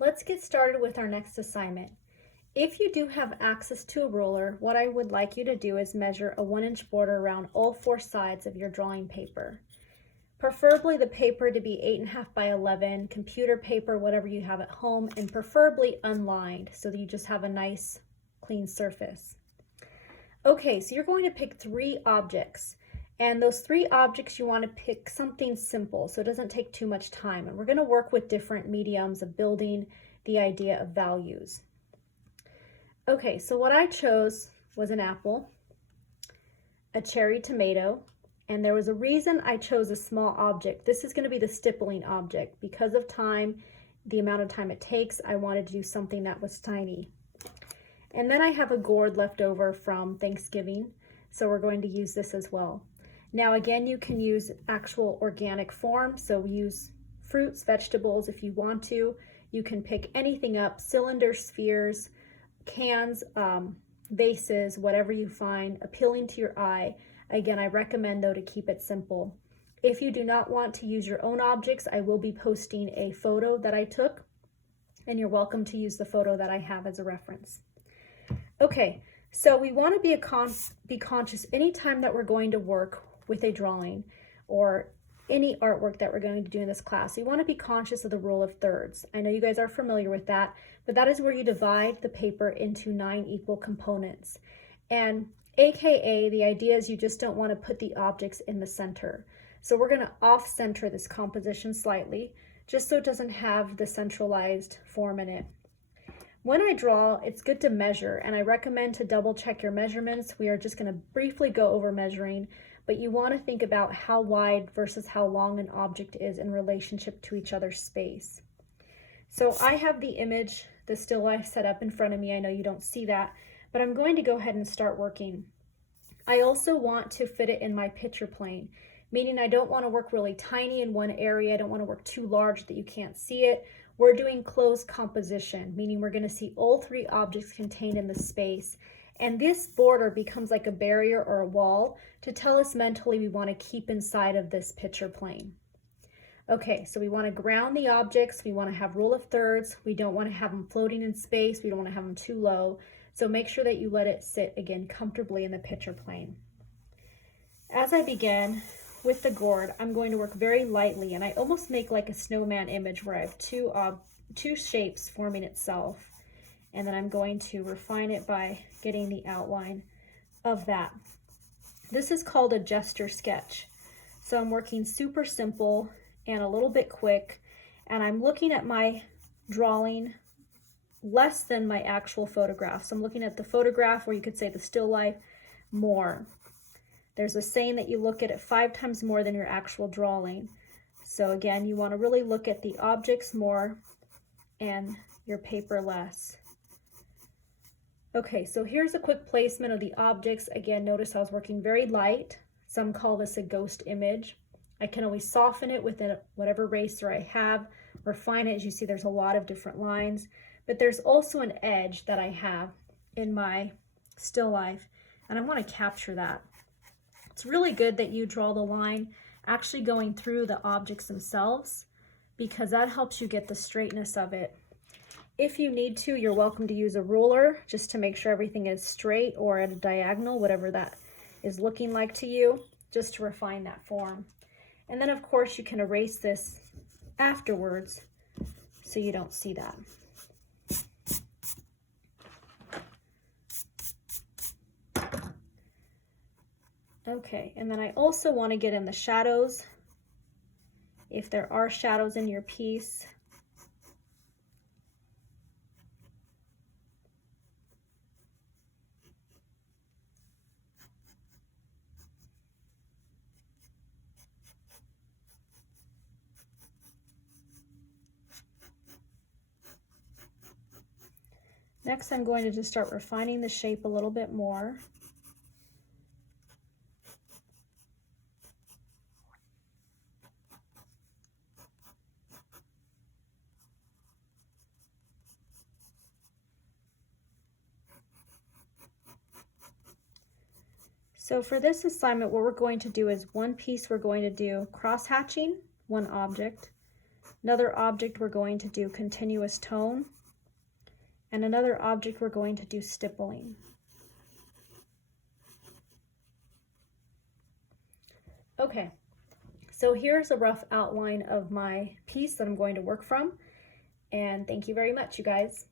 Let's get started with our next assignment. If you do have access to a ruler, what I would like you to do is measure a 1-inch border around all 4 sides of your drawing paper. Preferably the paper to be 8.5 by 11, computer paper, whatever you have at home, and preferably unlined so that you just have a nice clean surface. Okay, so you're going to pick 3 objects. And those 3 objects, you want to pick something simple so it doesn't take too much time. And we're going to work with different mediums of building the idea of values. Okay, so what I chose was an apple, a cherry tomato, and there was a reason I chose a small object. This is going to be the stippling object. Because of time, the amount of time it takes, I wanted to do something that was tiny. And then I have a gourd left over from Thanksgiving, so we're going to use this as well. Now again, you can use actual organic form, so use fruits, vegetables if you want to. You can pick anything up, cylinders, spheres, cans, vases, whatever you find appealing to your eye. Again, I recommend though to keep it simple. If you do not want to use your own objects, I will be posting a photo that I took, and you're welcome to use the photo that I have as a reference. Okay, so we want to be conscious anytime that we're going to work with a drawing or any artwork that we're going to do in this class. You want to be conscious of the rule of thirds. I know you guys are familiar with that, but that is where you divide the paper into 9 equal components. And AKA, the idea is you just don't want to put the objects in the center. So we're going to off-center this composition slightly, just so it doesn't have the centralized form in it. When I draw, it's good to measure, and I recommend to double check your measurements. We are just going to briefly go over measuring, but you want to think about how wide versus how long an object is in relationship to each other's space. So I have the image, the still life set up in front of me. I know you don't see that, but I'm going to go ahead and start working. I also want to fit it in my picture plane, meaning I don't want to work really tiny in one area. I don't want to work too large that you can't see it. We're doing closed composition, meaning we're going to see all 3 objects contained in the space. And this border becomes like a barrier or a wall to tell us mentally we want to keep inside of this picture plane. Okay, so we want to ground the objects. We want to have rule of thirds. We don't want to have them floating in space. We don't want to have them too low. So make sure that you let it sit again comfortably in the picture plane. As I begin with the gourd, I'm going to work very lightly, and I almost make like a snowman image where I have two shapes forming itself, and then I'm going to refine it by getting the outline of that. This is called a gesture sketch. So I'm working super simple and a little bit quick, and I'm looking at my drawing less than my actual photograph. So I'm looking at the photograph, or you could say the still life, more. There's a saying that you look at it 5 times more than your actual drawing. So again, you want to really look at the objects more and your paper less. Okay, so here's a quick placement of the objects. Again, notice I was working very light. Some call this a ghost image. I can always soften it with whatever eraser I have, refine it. As you see, there's a lot of different lines, but there's also an edge that I have in my still life, and I want to capture that. It's really good that you draw the line actually going through the objects themselves, because that helps you get the straightness of it. If you need to, you're welcome to use a ruler just to make sure everything is straight or at a diagonal, whatever that is looking like to you, just to refine that form. And then of course you can erase this afterwards so you don't see that. Okay, and then I also want to get in the shadows, if there are shadows in your piece. Next, I'm going to just start refining the shape a little bit more. So for this assignment, what we're going to do is one piece we're going to do cross-hatching, one object, Another object we're going to do continuous tone, and another object we're going to do stippling. Okay, so here's a rough outline of my piece that I'm going to work from, and thank you very much, you guys.